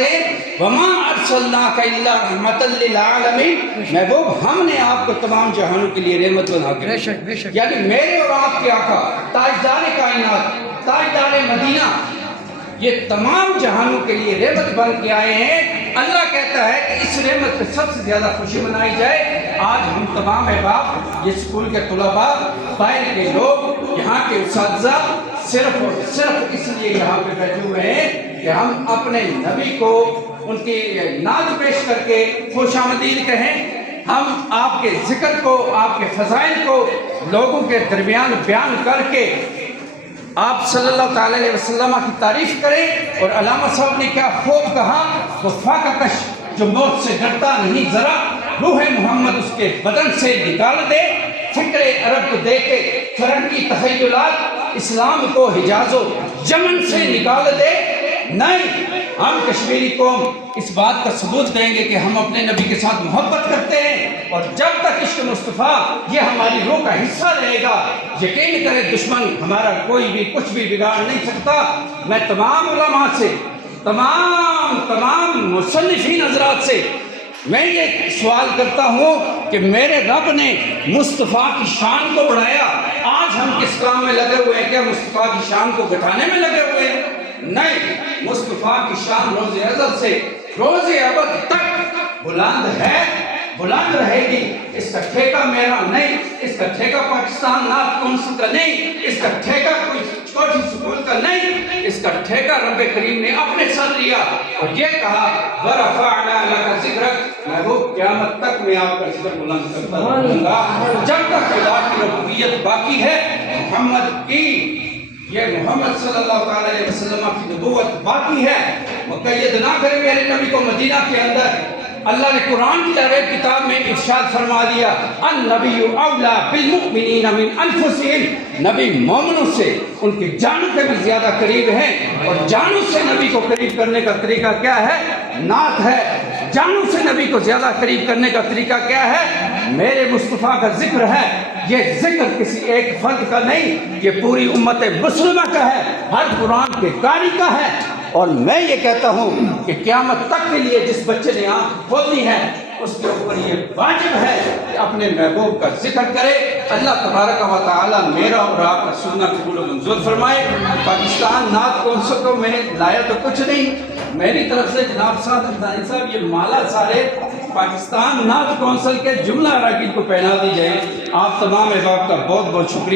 فرماتے ہیں وما ارسلناک الا رحمۃ للعالمین، محبوب ہم نے آپ کو تمام جہانوں کے لیے رحمت بنا کے بے شک یعنی میرے اور آپ کے آقا تاجدار کائنات، تاجدار مدینہ، یہ تمام جہانوں کے لیے رحمت بن کے آئے ہیں۔ اللہ کہتا ہے کہ اس رحمت پہ سب سے زیادہ خوشی منائی جائے۔ آج ہم تمام احباب، یہ اسکول کے طلباء، باہر کے لوگ، یہاں کے اساتذہ صرف اور صرف اس لیے یہاں پہ بیٹھے ہوئے ہیں کہ ہم اپنے نبی کو ان کی نعت پیش کر کے خوش آمدید کہیں، ہم آپ کے ذکر کو، آپ کے فضائل کو لوگوں کے درمیان بیان کر کے آپ صلی اللہ تعالیٰ علیہ وسلم کی تعریف کریں۔ اور علامہ صاحب نے کیا خوب کہا، وہ فاقہ کش جو موت سے ڈرتا نہیں ذرا، روح محمد اس کے بدن سے نکال دے، فکر عرب کو دے کے فرنگی تخیلات اسلام کو حجاز و یمن سے نکال دے۔ نہیں، ہم کشمیری قوم اس بات کا ثبوت دیں گے کہ ہم اپنے نبی کے ساتھ محبت کرتے ہیں، اور جب تک عشق مصطفیٰ یہ ہماری روح کا حصہ رہے گا، یقین کرے دشمن ہمارا کوئی بھی کچھ بھی بگاڑ نہیں سکتا۔ میں تمام علماء سے، تمام مصنفین حضرات سے میں یہ سوال کرتا ہوں کہ میرے رب نے مصطفیٰ کی شان کو بڑھایا، آج ہم کس کام میں لگے ہوئے ہیں؟ کیا مصطفیٰ کی شان کو گھٹانے میں لگے ہوئے ہیں؟ نہیں، مصطفیٰ کی شان روز ازل سے روز ابد تک بلند ہے، بلند رہے گی۔ اس کا ٹھیکہ میرا نہیں، اس کا ٹھیکہ پاکستان نعت کونسل کا نہیں، اس کا ٹھیکہ کوئی چھوٹی سکول کا نہیں، اس کا ٹھیکہ رب کریم نے اپنے سر لیا اور یہ کہا وَرَفَعْنَا لَكَ ذِكْرَكَ، محبوب قیامت تک میں آپ کا ذکر بلند کرتا رہوں گا، جب تک خدا کی ربوبیت باقی ہے، محمد کی، یہ محمد صلی اللہ تعالیٰ علیہ وسلم کی نبوت باقی ہے۔ مقید نہ کرے میرے نبی کو مدینہ کے اندر۔ اللہ نے قرآن کی طرح کتاب میں ارشاد فرما دیا النبی اولا بالمؤمنین من انفسہم، نبی مومنوں سے ان کی جانوں کے بھی زیادہ قریب ہیں، اور جانوں سے نبی کو قریب کرنے کا طریقہ کیا ہے؟ نعت ہے۔ جانوں سے نبی کو زیادہ قریب کرنے کا طریقہ کیا ہے؟ میرے مصطفیٰ کا ذکر ہے۔ یہ ذکر کسی ایک فرد کا نہیں، یہ پوری امت مسلمہ کا ہے، ہر قرآن کے قاری کا ہے۔ اور میں یہ کہتا ہوں کہ قیامت تک کے لیے جس بچے نے آنکھ کھولنی ہے اس کے اوپر یہ واجب ہے کہ اپنے محبوب کا ذکر کرے۔ اللہ تبارک و تعالیٰ میرا اور آپ کا سننا قبول و منظور فرمائے۔ پاکستان نعت کونسل کو میں لایا تو کچھ نہیں، میری طرف سے جناب صاحب یہ مالا سارے پاکستان نعت کونسل کے جملہ اراکین کو پہنا دی جائے۔ آپ تمام احباب کا بہت بہت شکریہ۔